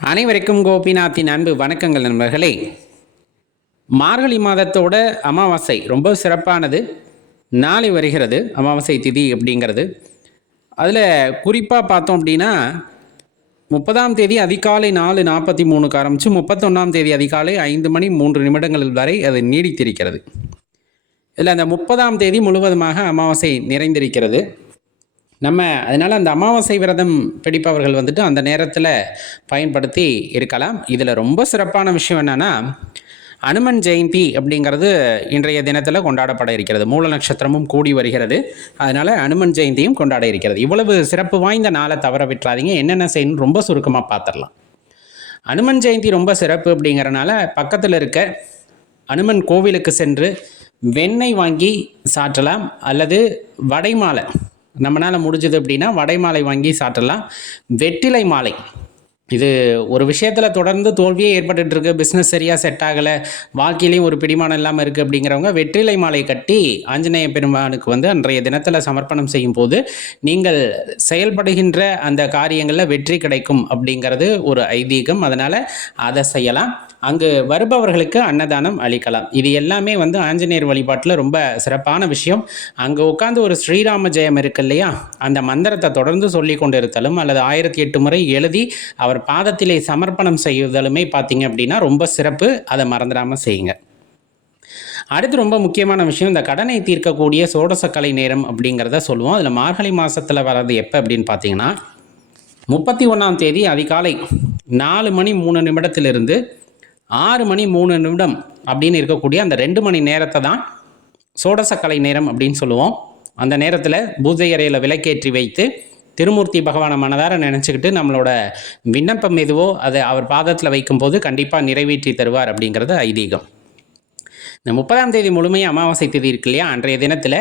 அனைவருக்கும் கோபிநாத்தின் அன்பு வணக்கங்கள் நண்பர்களே. மார்கழி மாதத்தோட அமாவாசை ரொம்ப சிறப்பானது. நாளை வருகிறது அமாவாசை திதி அப்படிங்கிறது. அதில் குறிப்பாக பார்த்தோம் அப்படின்னா 30ஆம் தேதி அதிகாலை 4:43 ஆரம்பித்து 31ஆம் தேதி அதிகாலை 5:03 வரை அது நீடித்திருக்கிறது. இதில் அந்த 30ஆம் தேதி முழுவதுமாக அமாவாசை நிறைந்திருக்கிறது. அதனால் அந்த அமாவாசை விரதம் பிடிப்பவர்கள் அந்த நேரத்தில் பயன்படுத்தி இருக்கலாம். இதில் ரொம்ப சிறப்பான விஷயம் என்னென்னா, அனுமன் ஜெயந்தி அப்படிங்கிறது இன்றைய தினத்தில் கொண்டாடப்பட இருக்கிறது. மூல நட்சத்திரமும் கூடி வருகிறது. அதனால் அனுமன் ஜெயந்தியும் கொண்டாட இருக்கிறது. இவ்வளவு சிறப்பு வாய்ந்த நாளை தவற விட்டுறாதீங்க. என்னென்ன செய்யணும் ரொம்ப சுருக்கமாக பார்த்துடலாம். அனுமன் ஜெயந்தி ரொம்ப சிறப்பு அப்படிங்கிறனால பக்கத்தில் இருக்க அனுமன் கோவிலுக்கு சென்று வெண்ணெய் வாங்கி சாற்றலாம். அல்லது வடை மாலை நம்மளால் முடிஞ்சது அப்படின்னா வடை மாலை வாங்கி சாப்பிடலாம். வெற்றிலை மாலை, இது ஒரு விஷயத்தில் தொடர்ந்து தோல்வியே ஏற்பட்டுட்டு இருக்கு, பிஸ்னஸ் சரியாக செட் ஆகலை, வாழ்க்கையிலையும் ஒரு பிடிமானம் இல்லாமல் இருக்குது அப்படிங்கிறவங்க வெற்றிலை மாலை கட்டி ஆஞ்சநேய பெருமானுக்கு அன்றைய தினத்தில் சமர்ப்பணம் செய்யும் போது நீங்கள் செயல்படுகின்ற அந்த காரியங்களில் வெற்றி கிடைக்கும் அப்படிங்கிறது ஒரு ஐதீகம். அதனால் அதை செய்யலாம். அங்கு வருபவர்களுக்கு அன்னதானம் அளிக்கலாம். இது எல்லாமே ஆஞ்சநேயர் வழிபாட்டில் ரொம்ப சிறப்பான விஷயம். அங்கே உட்காந்து ஒரு ஸ்ரீராம ஜெயம் இருக்கு இல்லையா, அந்த மந்திரத்தை தொடர்ந்து சொல்லி கொண்டு இருத்தலும் அல்லது 1008 முறை எழுதி அவர் பாதத்திலே சமர்ப்பணம் செய்வதுமே பார்த்தீங்க அப்படின்னா ரொம்ப சிறப்பு. அதை மறந்துடாமல் செய்யுங்க. அடுத்து ரொம்ப முக்கியமான விஷயம், இந்த கடனை தீர்க்கக்கூடிய சோடசக்கலை நேரம் அப்படிங்கிறத சொல்லுவோம். அதில் மார்கழி மாதத்தில் வர்றது எப்போ அப்படின்னு பார்த்தீங்கன்னா 31ஆம் தேதி அதிகாலை 4:03 6:03 அப்படின்னு இருக்கக்கூடிய அந்த 2 மணி நேரத்தை தான் சோடசக்கலை நேரம் அப்படின்னு சொல்லுவோம். அந்த நேரத்தில் பூஜை அறையில் விளக்கேற்றி வைத்து திருமூர்த்தி பகவானை மனதார நினச்சிக்கிட்டு நம்மளோட விண்ணப்பம் எதுவோ அதை அவர் பாதத்தில் வைக்கும்போது கண்டிப்பாக நிறைவேற்றி தருவார் அப்படிங்கிறது ஐதீகம். இந்த 30ஆம் தேதி முழுமையாக அமாவாசை தேதி இருக்கு இல்லையா, அன்றைய தினத்தில்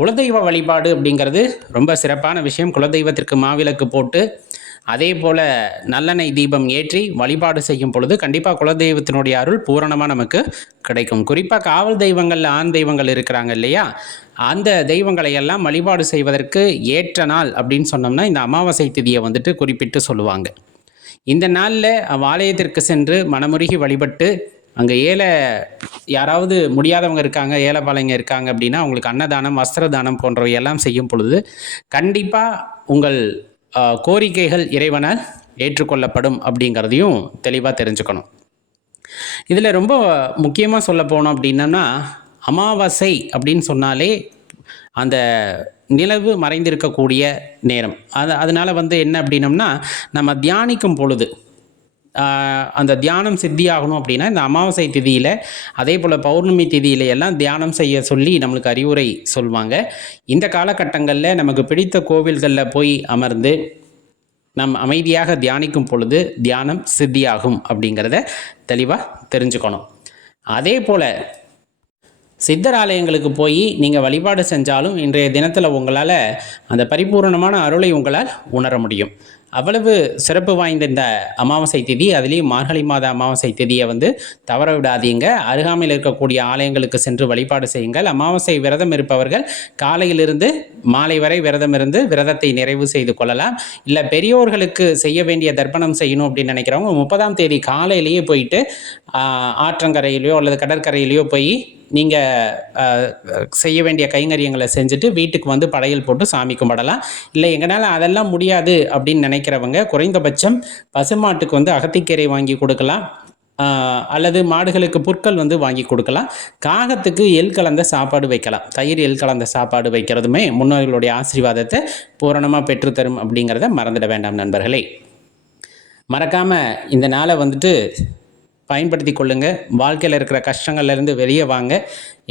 குலதெய்வ வழிபாடு அப்படிங்கிறது ரொம்ப சிறப்பான விஷயம். குலதெய்வத்திற்கு மாவிளக்கு போட்டு அதே போல் நல்லெண்ணெய் தீபம் ஏற்றி வழிபாடு செய்யும் பொழுது கண்டிப்பாக குலதெய்வத்தினுடைய அருள் பூரணமாக நமக்கு கிடைக்கும். குறிப்பாக காவல் தெய்வங்கள், ஆண் தெய்வங்கள் இருக்கிறாங்க இல்லையா, அந்த தெய்வங்களை எல்லாம் வழிபாடு செய்வதற்கு ஏற்ற நாள் அப்படின்னு சொன்னோம்னா இந்த அமாவாசை திதியை குறிப்பிட்டு சொல்லுவாங்க. இந்த நாளில் ஆலயத்திற்கு சென்று மனமுருகி வழிபட்டு அங்கே யாராவது முடியாதவங்க இருக்காங்க, ஏழைப்பாளைங்க இருக்காங்க அப்படின்னா அவங்களுக்கு அன்னதானம், வஸ்திரதானம் போன்றவை எல்லாம் செய்யும் பொழுது கண்டிப்பாக உங்கள் கோரிக்கைகள் இறைவனால் ஏற்றுக்கொள்ளப்படும் அப்படிங்கிறதையும் தெளிவாக தெரிஞ்சுக்கணும். இதில் ரொம்ப முக்கியமாக சொல்ல போனோம் அப்படின்னா, அமாவாசை அப்படின்னு சொன்னாலே அந்த நிலவு மறைந்திருக்கக்கூடிய நேரம். அதனால் என்ன அப்படின்னம்னா, நம்ம தியானிக்கும் பொழுது அந்த தியானம் சித்தியாகணும் அப்படின்னா இந்த அமாவாசை திதியில் அதே போல் பௌர்ணமி திதியில் எல்லாம் தியானம் செய்ய சொல்லி நம்மளுக்கு அறிவுரை சொல்லுவாங்க. இந்த காலகட்டங்களில் நமக்கு பிடித்த கோவில்களில் போய் அமர்ந்து நம் அமைதியாக தியானிக்கும் பொழுது தியானம் சித்தியாகும் அப்படிங்கிறத தெளிவாக தெரிஞ்சுக்கணும். அதே போல் சித்தர் ஆலயங்களுக்கு போய் நீங்கள் வழிபாடு செஞ்சாலும் இன்றைய தினத்தில் உங்களால் அந்த பரிபூர்ணமான அருளை உங்களால் உணர முடியும். அவ்வளவு சிறப்பு வாய்ந்த இந்த அமாவாசை திதி, அதுலேயும் மார்கழி மாத அமாவாசை திதியை தவற விடாதீங்க. அருகாமையில் இருக்கக்கூடிய ஆலயங்களுக்கு சென்று வழிபாடு செய்யுங்கள். அமாவாசை விரதம் இருப்பவர்கள் காலையிலிருந்து மாலை வரை விரதம் இருந்து விரதத்தை நிறைவு செய்து கொள்ளலாம். இல்லை பெரியோர்களுக்கு செய்ய வேண்டிய தர்ப்பணம் செய்யணும் அப்படின்னு நினைக்கிறவங்க 30ஆம் தேதி காலையிலேயே போயிட்டு ஆற்றங்கரையிலையோ அல்லது கடற்கரையிலையோ போய் நீங்கள் செய்ய வேண்டிய கைங்கரியங்களை செஞ்சுட்டு வீட்டுக்கு படையல் போட்டு சாமி கும்பிடலாம். இல்லை எங்களால் அதெல்லாம் முடியாது அப்படின்னு நினைக்கிறவங்க குறைந்தபட்சம் பசுமாட்டுக்கு அகத்திக்கீரை வாங்கி கொடுக்கலாம். அல்லது மாடுகளுக்கு புற்கள் வாங்கி கொடுக்கலாம். காகத்துக்கு எள் கலந்த சாப்பாடு வைக்கலாம். தயிர் எள் கலந்த சாப்பாடு வைக்கிறதுமே முன்னோர்களுடைய ஆசீர்வாதத்தை பூரணமாக பெற்றுத்தரும் அப்படிங்கிறத மறந்துட வேண்டாம் நண்பர்களே. மறக்காமல் இந்த நாளை பயன்படுத்தி கொள்ளுங்கள். வாழ்க்கையில் இருக்கிற கஷ்டங்கள்லேருந்து வெளியே வாங்க.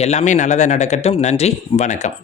எல்லாமே நல்லதாக நடக்கட்டும். நன்றி, வணக்கம்.